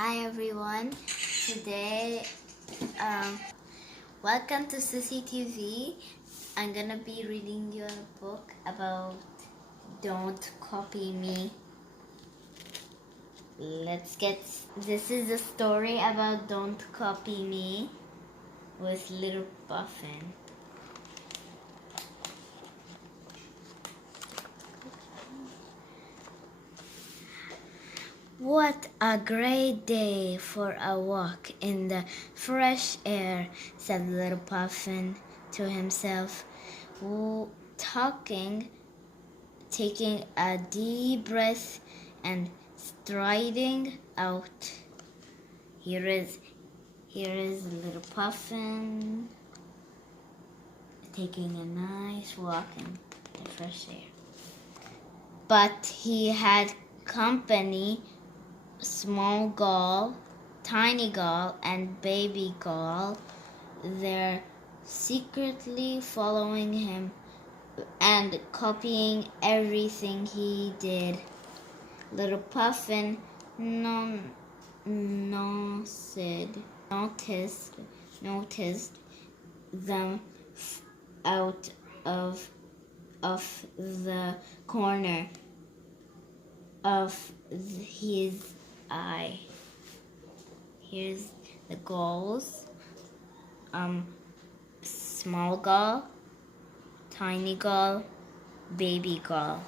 Hi everyone. Today, welcome to Susu TV. I'm gonna be reading you a book about Don't Copy Me. This is a story about Don't Copy Me with Little Puffin. What a great day for a walk in the fresh air, said Little Puffin to himself, taking a deep breath and striding out. Here is Little Puffin taking a nice walk in the fresh air. But he had company. Small Gull, Tiny Gull, and Baby Gull. They're secretly following him and copying everything he did. Little Puffin noticed them out of the corner of his eye. Here's the gulls. Small gull, tiny gull, baby gull.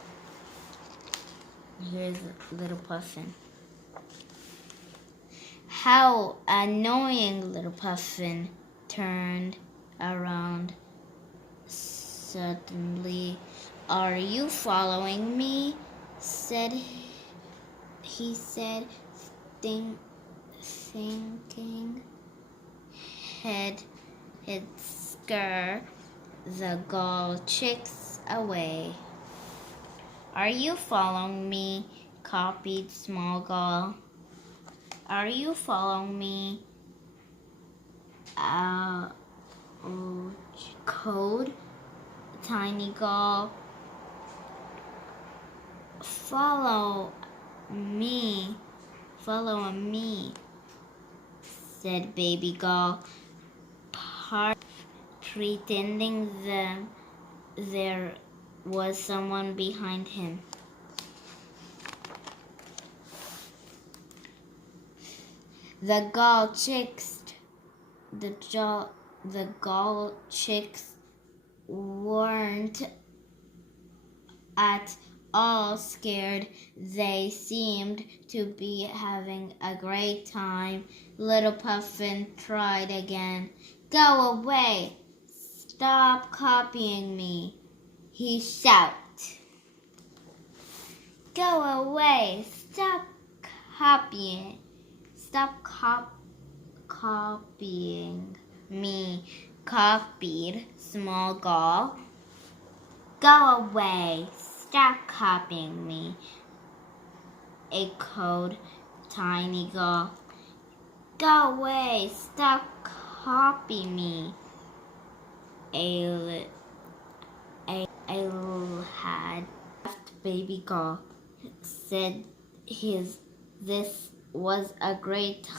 Here's Little Puffin. How annoying! Little Puffin turned around suddenly. Are you following me? He said, thinking he'd scare the gull chicks away. Are you following me? Copied Small Gull. Are you following me? Code Tiny Gull. Follow me, said Baby Gull, pretending there was someone behind him. The gull chicks weren't at all scared. They seemed to be having a great time. Little Puffin tried again. Go away! Stop copying me! He shouted. Go away! Stop copying me! Copied Small Gull. Go away! Stop copying me! Echoed Tiny Gull. Go away! Stop copying me! Had Baby Gull said this was a great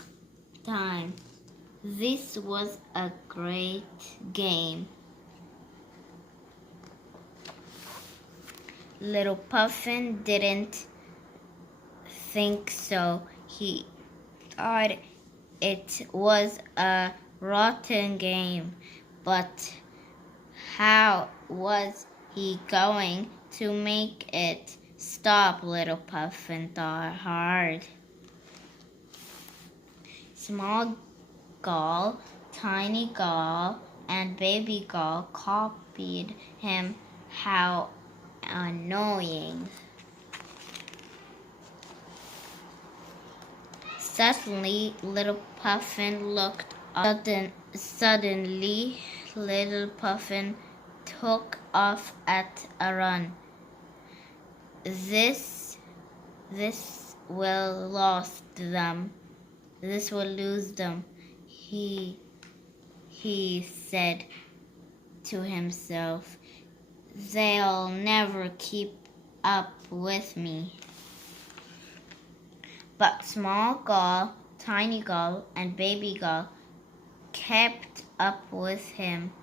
time. This was a great game. Little Puffin didn't think so. He thought it was a rotten game. But how was he going to make it stop? Little Puffin thought hard. Small Gull, Tiny Gull, and Baby Gull copied him. How annoying. Suddenly, Little Puffin looked up. Suddenly, Little Puffin took off at a run. This will lose them. This will lose them, he said to himself. They'll never keep up with me. But Small Gull, Tiny Gull and Baby Gull kept up with him.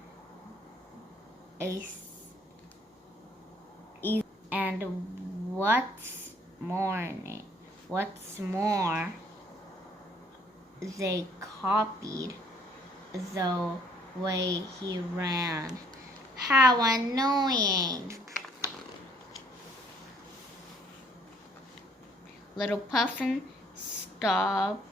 And what's more, they copied the way he ran. How annoying! Little Puffin stopped.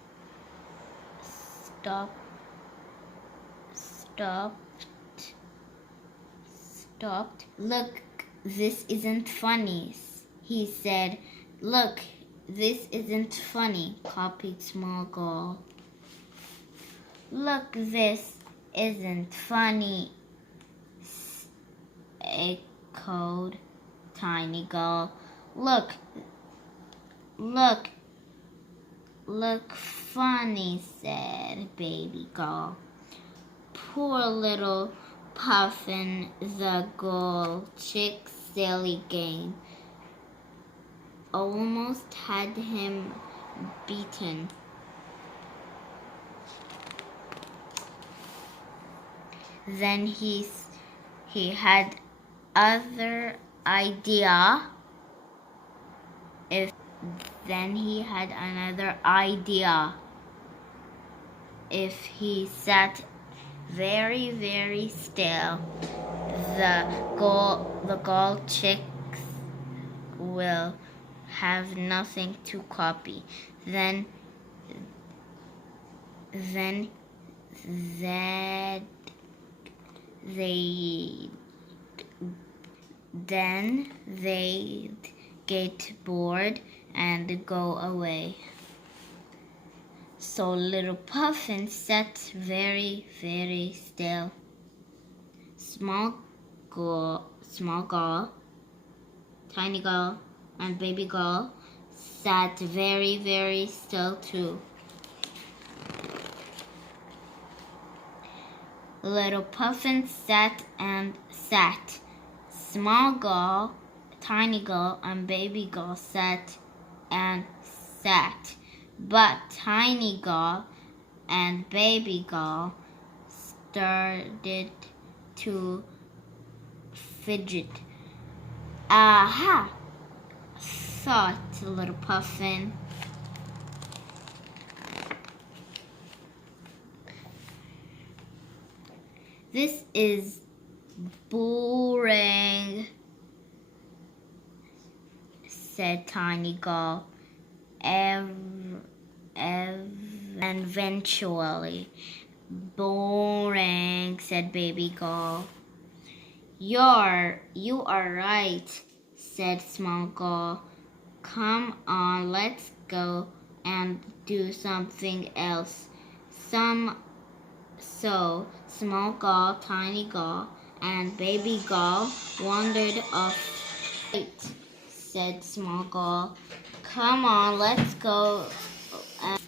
Look, this isn't funny, he said. Look, this isn't funny, copied Small Gull. Look, this isn't funny, echoed Tiny Gull. Look funny, said Baby Gull. Poor little Puffin, the gull chick's silly game almost had him beaten. Then he had another idea. If he sat very, very still, the gull chicks will have nothing to copy. Then they'd get bored and go away. So little Puffin sat very, very still. Small Gull, Tiny Gull, and Baby Gull sat very, very still too. Little Puffin sat and sat. Small Gull, Tiny Gull, and Baby Gull sat and sat. But Tiny Gull and Baby Gull started to fidget. Aha! Thought little Puffin. This is boring, said Tiny Gull. Eventually. Boring, said Baby Gull. You are right, said Small Gull. Come on, let's go and do something else. So Small Gull, Tiny Gull, and Baby Gull wandered off. Wait, said Small Gull. Come on, let's go and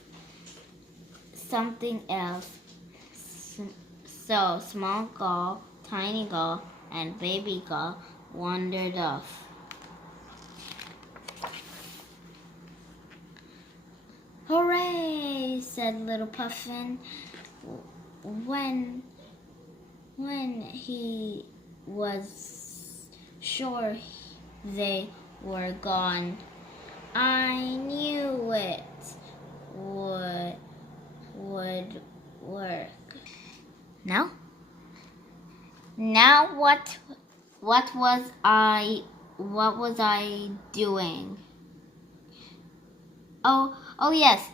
something else. So Small Gull, Tiny Gull, and Baby Gull wandered off. Hooray, said little Puffin. When he was sure they were gone. I knew it would work. Now what was I doing? Oh yes,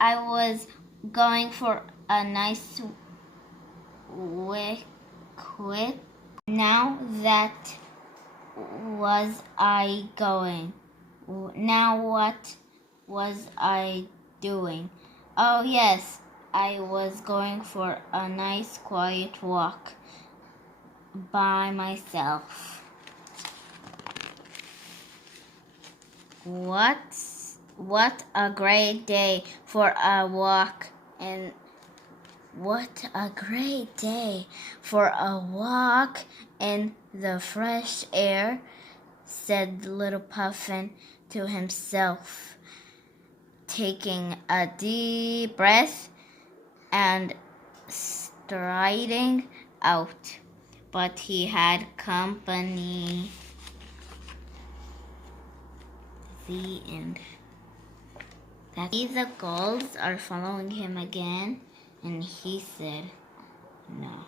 I was going for a nice quick. Now that was I going. Now what was I doing? Oh yes, I was going for a nice quiet walk by myself. What a great day for a walk, and what a great day for a walk in the fresh air, said little Puffin to himself. taking a deep breath and striding out. But he had company. The end. The gulls are following him again, and he said, no.